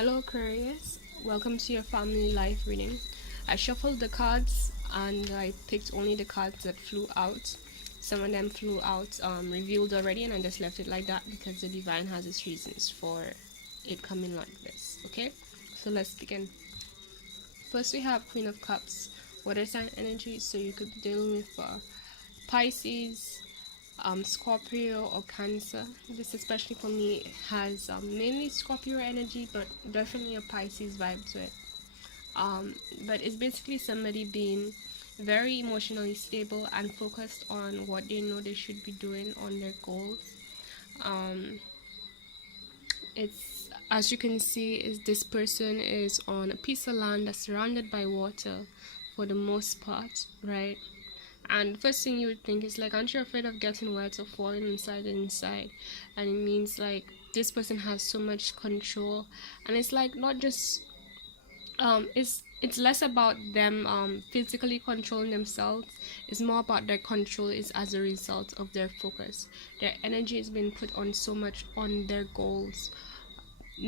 Hello Aquarius, welcome to your family life reading. I shuffled the cards and I picked only the cards that flew out. Some of them flew out revealed already, and I just left it like that because the divine has its reasons for it coming like this. Okay, so let's begin. First we have Queen of Cups, water sign energy, so you could be dealing with Pisces, Scorpio or Cancer. This especially for me has mainly Scorpio energy, but definitely a Pisces vibe to it. But it's basically somebody being very emotionally stable and focused on what they know they should be doing on their goals. Um, it's as you can see, is this person is on a piece of land that's surrounded by water for the most part, right? And first thing you would think is like, aren't you afraid of getting wet or falling inside and inside? And it means like this person has so much control, and it's like not just it's less about them physically controlling themselves. It's more about their control is as a result of their focus. Their energy has been put on so much on their goals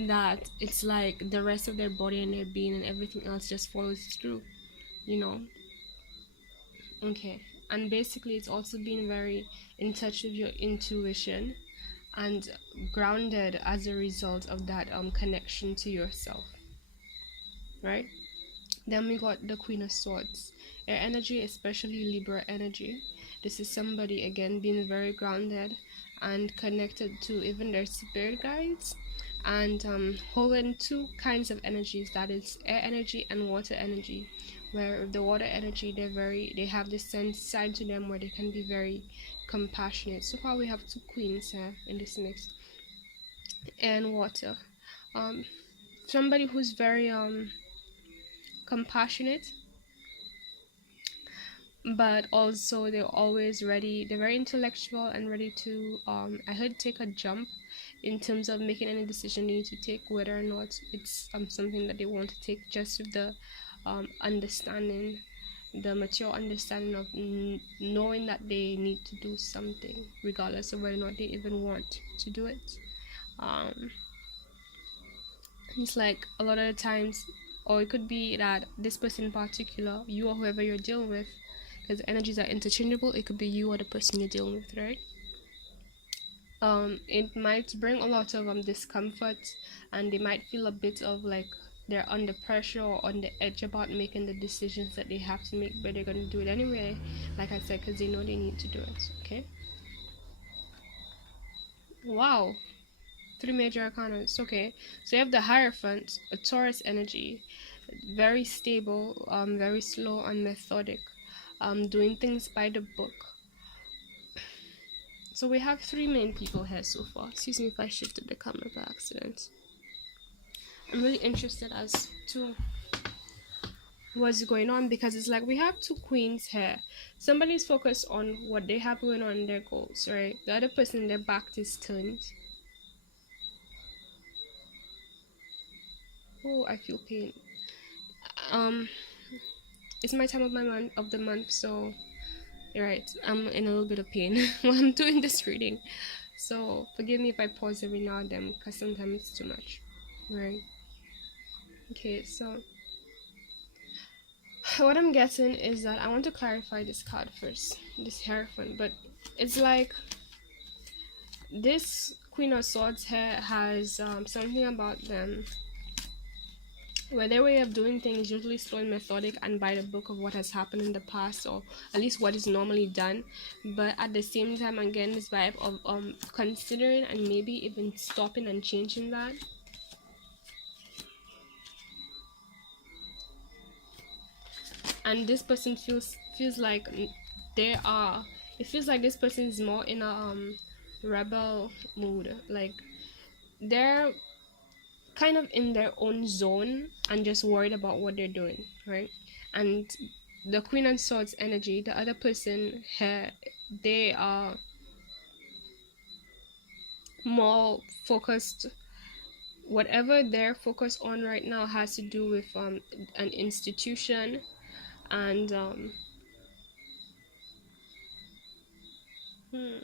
that it's like the rest of their body and their being and everything else just follows through, you know. Okay, and basically it's also being very in touch with your intuition and grounded as a result of that connection to yourself, right? Then we got the Queen of Swords. Air energy, especially Libra energy. This is somebody again being very grounded and connected to even their spirit guides, and holding two kinds of energies, that is air energy and water energy. Where the water energy, they have this sense side to them where they can be very compassionate. So far we have two queens here in this mix. And water. Um Somebody who's very compassionate, but also they're always ready. They're very intellectual and ready to I heard take a jump in terms of making any decision they need to take, whether or not it's something that they want to take, just with the understanding, the mature understanding of knowing that they need to do something regardless of whether or not they even want to do it. um it's like a lot of the times, or it could be that this person in particular, you or whoever you're dealing with, because energies are interchangeable, it could be you or the person you're dealing with, right? It might bring a lot of discomfort, and they might feel a bit of like they're under pressure or on the edge about making the decisions that they have to make, but they're going to do it anyway, like I said, because they know they need to do it. Okay, wow, three major arcana. Okay, so you have the Hierophant, a Taurus energy, very stable, very slow and methodic, doing things by the book. So we have three main people here so far. Excuse me if I shifted the camera by accident. I'm really interested as to what's going on, because it's like we have two queens here. Somebody's focused on what they have going on in their goals, right? The other person, their back is turned. Oh, I feel pain. Um, it's my time of the month, so you're right. I'm in a little bit of pain while I'm doing this reading. So forgive me if I pause every now and then, because sometimes it's too much. Right. Okay, so what I'm getting is that I want to clarify this card first, this Hierophant, but it's like this Queen of Swords here has something about them where their way of doing things is usually slow and methodic and by the book of what has happened in the past, or at least what is normally done. But at the same time, again, this vibe of considering and maybe even stopping and changing that. And this person feels like they are, it feels like this person is more in a rebel mood, like they're kind of in their own zone and just worried about what they're doing, right? And the Queen and Swords energy, the other person here, they are more focused. Whatever they're focused on right now has to do with an institution, and hmm,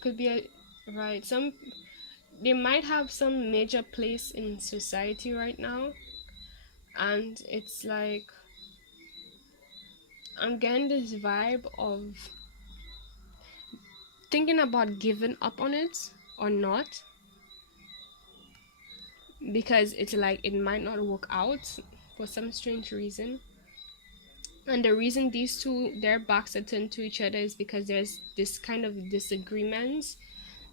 Could be a right. Some they might have some major place in society right now, and it's like I'm getting this vibe of thinking about giving up on it or not, because it's like it might not work out for some strange reason. And the reason these two, their backs are turned to each other, is because there's this kind of disagreements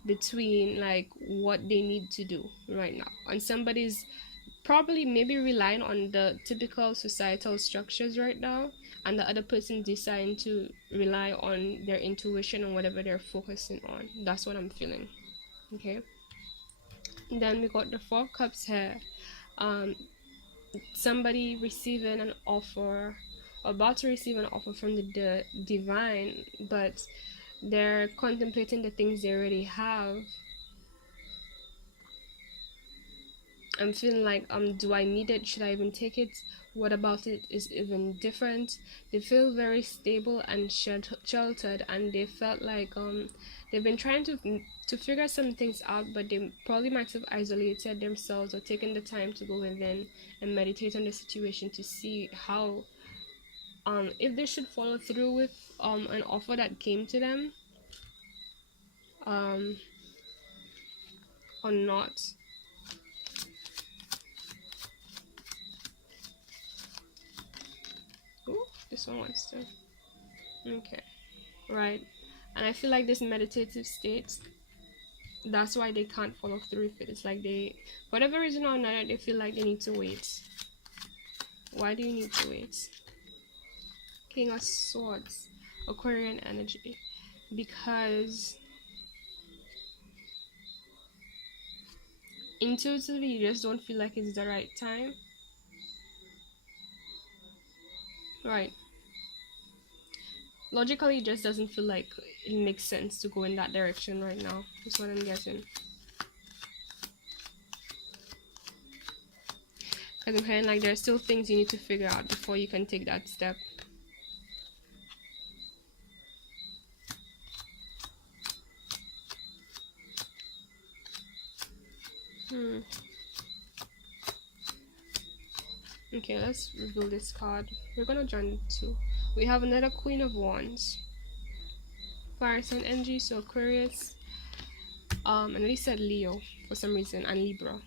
between like what they need to do right now, and somebody's probably maybe relying on the typical societal structures right now, and the other person deciding to rely on their intuition and whatever they're focusing on. That's what I'm feeling. Okay, and then we got the Four Cups here. um Somebody receiving an offer, about to receive an offer from the divine, but they're contemplating the things they already have. I'm feeling like, do I need it? Should I even take it? What about it is even different? They feel very stable and sheltered, and they felt like they've been trying to figure some things out, but they probably might have isolated themselves or taken the time to go within and meditate on the situation to see how if they should follow through with an offer that came to them um or not. Ooh, this one wants to. Okay, right. And I feel like this meditative state, that's why they can't follow through with it. It's like they, for whatever reason or another, they feel like they need to wait. Why do you need to wait? King of Swords, Aquarian energy. Because intuitively you just don't feel like it's the right time. Right. Logically, it just doesn't feel like it makes sense to go in that direction right now. That's what I'm getting. Because I'm hearing like there are still things you need to figure out before you can take that step. Okay, let's reveal this card. We're gonna join two. We have another Queen of Wands. Fire sign energy, so Aquarius. And they said Leo for some reason, and Libra.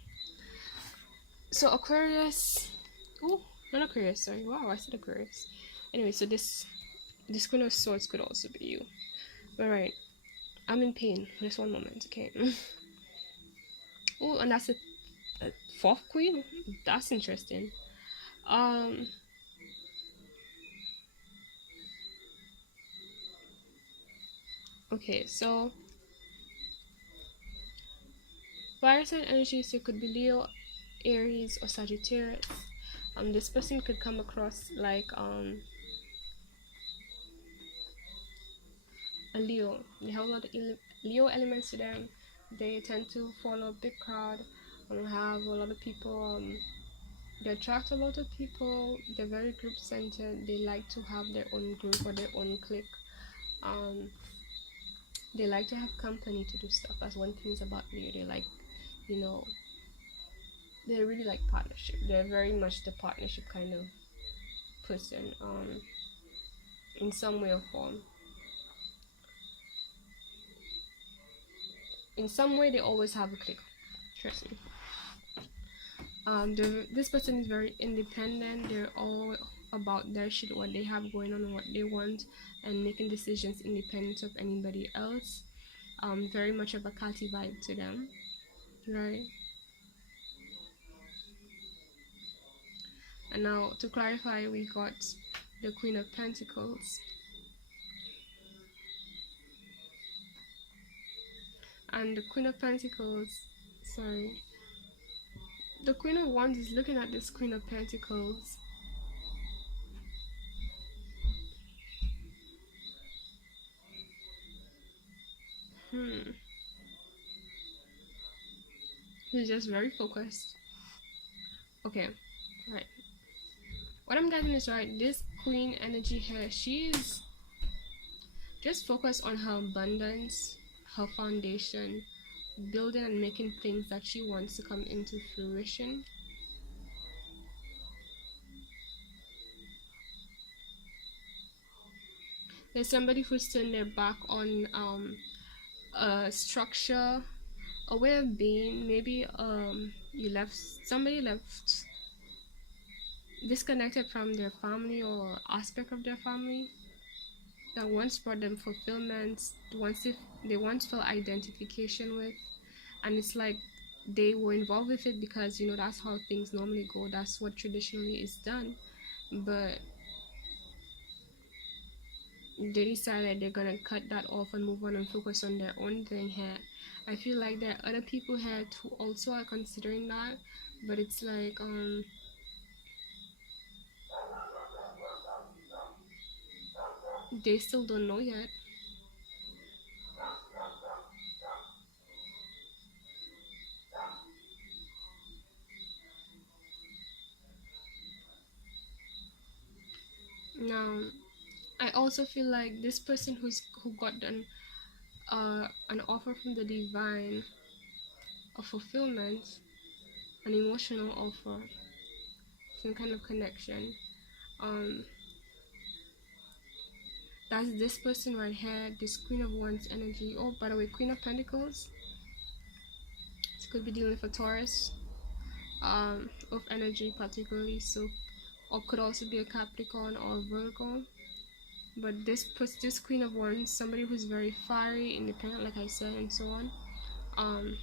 So Aquarius. Oh, not Aquarius, sorry. Wow, I said Aquarius. Anyway, so this Queen of Swords could also be you. Alright. I'm in pain. Just one moment, okay. Oh, and that's a fourth queen? That's interesting. Okay, so fire sign energy, so it could be Leo, Aries, or Sagittarius. This person could come across like a Leo. They have a lot of Leo elements to them. They tend to follow a big crowd and have a lot of people. They attract a lot of people. They're very group centered. They like to have their own group or their own clique. They like to have company to do stuff. That's one thing about Leo. They like, you know, they really like partnership. They're very much the partnership kind of person, in some way or form. In some way, they always have a clique. Trust me. This person is very independent. They're all about their shit, what they have going on, and what they want, and making decisions independent of anybody else. Very much of a catty vibe to them, right? And now to clarify, we got the Queen of Pentacles, and the Queen of Pentacles, sorry, the Queen of Wands is looking at this Queen of Pentacles. He's just very focused. Okay, right. What I'm getting is, right, this Queen energy here, she's just focused on her abundance, her foundation, building and making things that she wants to come into fruition. There's somebody who's turned their back on a structure, a way of being. Maybe somebody left disconnected from their family or aspect of their family that once brought them fulfillment, they once felt identification with, and it's like they were involved with it because that's how things normally go, that's what traditionally is done, but they decided they're gonna cut that off and move on and focus on their own thing here. I feel like there are other people here who also are considering that, but it's like they still don't know yet. Now I also feel like this person who got an offer from the divine, a fulfillment, an emotional offer, some kind of connection. Um, that's this person right here, this Queen of Wands energy. Oh, by the way, Queen of Pentacles. This could be dealing with a Taurus, of energy particularly. So, or could also be a Capricorn or a Virgo. But this Queen of Wands, somebody who's very fiery, independent, like I said, and so on.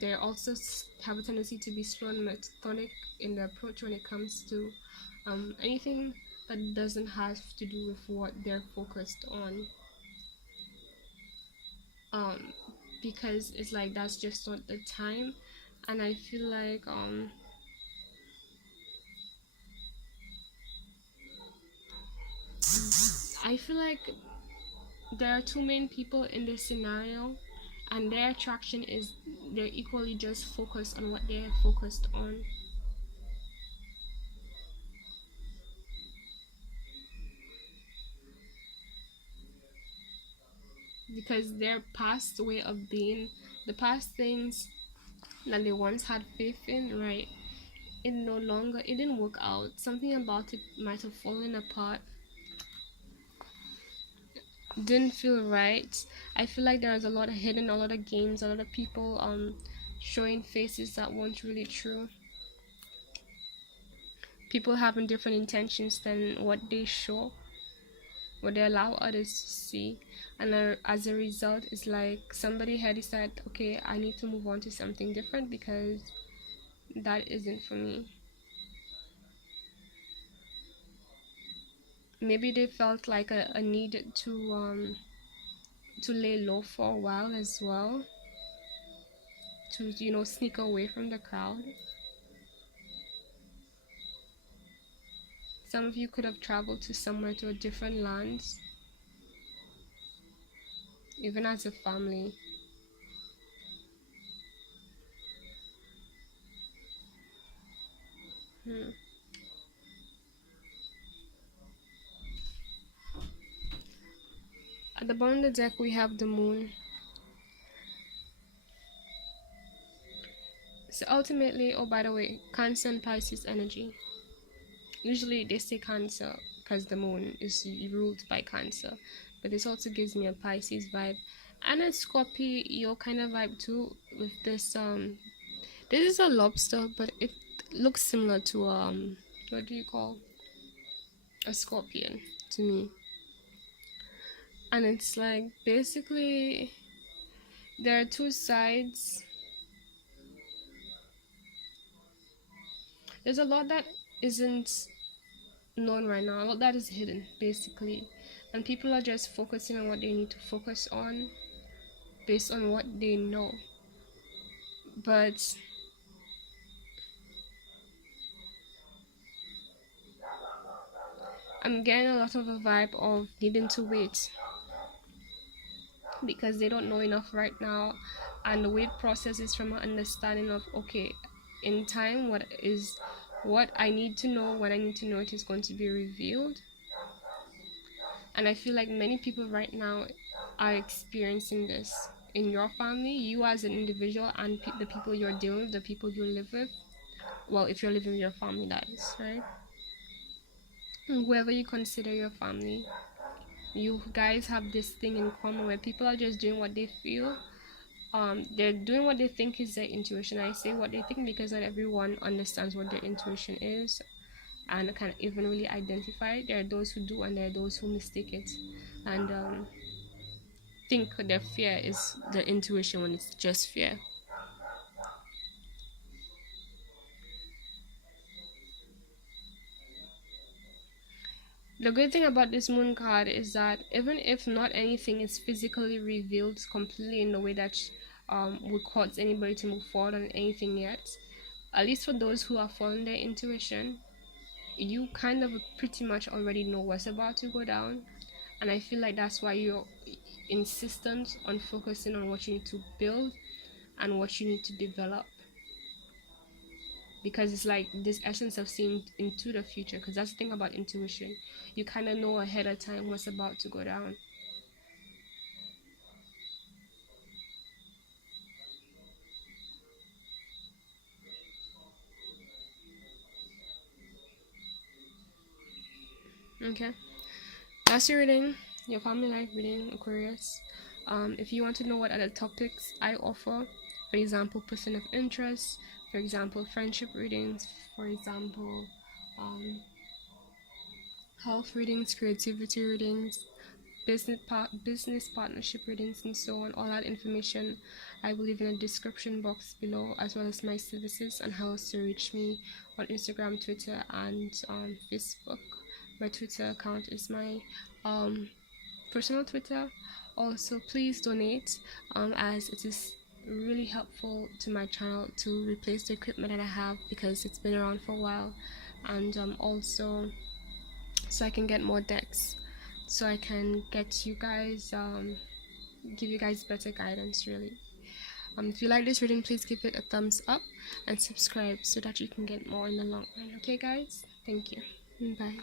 They also have a tendency to be slow and methodic in their approach when it comes to anything that doesn't have to do with what they're focused on, um, because it's like that's just not the time. And I feel like there are two main people in this scenario, and their attraction is they're equally just focused on what they're focused on. Because their past way of being, the past things that they once had faith in, right? It didn't work out. Something about it might have fallen apart. Didn't feel right. I feel like there was a lot of hidden, a lot of games, a lot of people showing faces that weren't really true. People having different intentions than what they show, what they allow others to see. And as a result, it's like somebody had decided, okay, I need to move on to something different because that isn't for me. Maybe they felt like a need to lay low for a while as well, to sneak away from the crowd. Some of you could have traveled to somewhere, to a different land, even as a family. At the bottom of the deck we have the moon. So ultimately, oh by the way, Cancer and Pisces energy. Usually they say Cancer because the moon is ruled by Cancer, but this also gives me a Pisces vibe and a Scorpio kind of vibe too, with this this is a lobster, but it looks similar to what do you call a scorpion to me. And it's like basically there are two sides. There's a lot that isn't known right now, a lot that is hidden basically, and people are just focusing on what they need to focus on based on what they know. But I'm getting a lot of a vibe of needing to wait because they don't know enough right now, and the wait process is from an understanding of, okay, in time, what I need to know, when I need to know it is going to be revealed. And I feel like many people right now, are experiencing this in your family, you as an individual, and the people you're dealing with, the people you live with. Well, if you're living with your family, that is, right? And whoever you consider your family, you guys have this thing in common where people are just doing what they feel. They're doing what they think is their intuition. I say what they think because not everyone understands what their intuition is and can even really identify it. There are those who do, and there are those who mistake it and think their fear is their intuition when it's just fear. The good thing about this moon card is that even if not anything is physically revealed completely in the way that would cause anybody to move forward on anything yet, at least for those who are following their intuition, you kind of pretty much already know what's about to go down. And I feel like that's why you're insistent on focusing on what you need to build and what you need to develop, because it's like this essence of seeing into the future, because that's the thing about intuition, you kind of know ahead of time what's about to go down. Okay, that's your reading, your family life reading, Aquarius. If you want to know what other topics I offer, for example, person of interest, for example, friendship readings, for example, um, health readings, creativity readings, business partnership readings, and so on, all that information I will leave in the description box below, as well as my services and how else to reach me on Instagram, Twitter, and Facebook. My Twitter account is my personal Twitter. Also, please donate, as it is really helpful to my channel to replace the equipment that I have because it's been around for a while, and also so I can get more decks, so I can get you guys give you guys better guidance, really. If you like this reading, please give it a thumbs up and subscribe so that you can get more in the long run. Okay guys, thank you. Bye.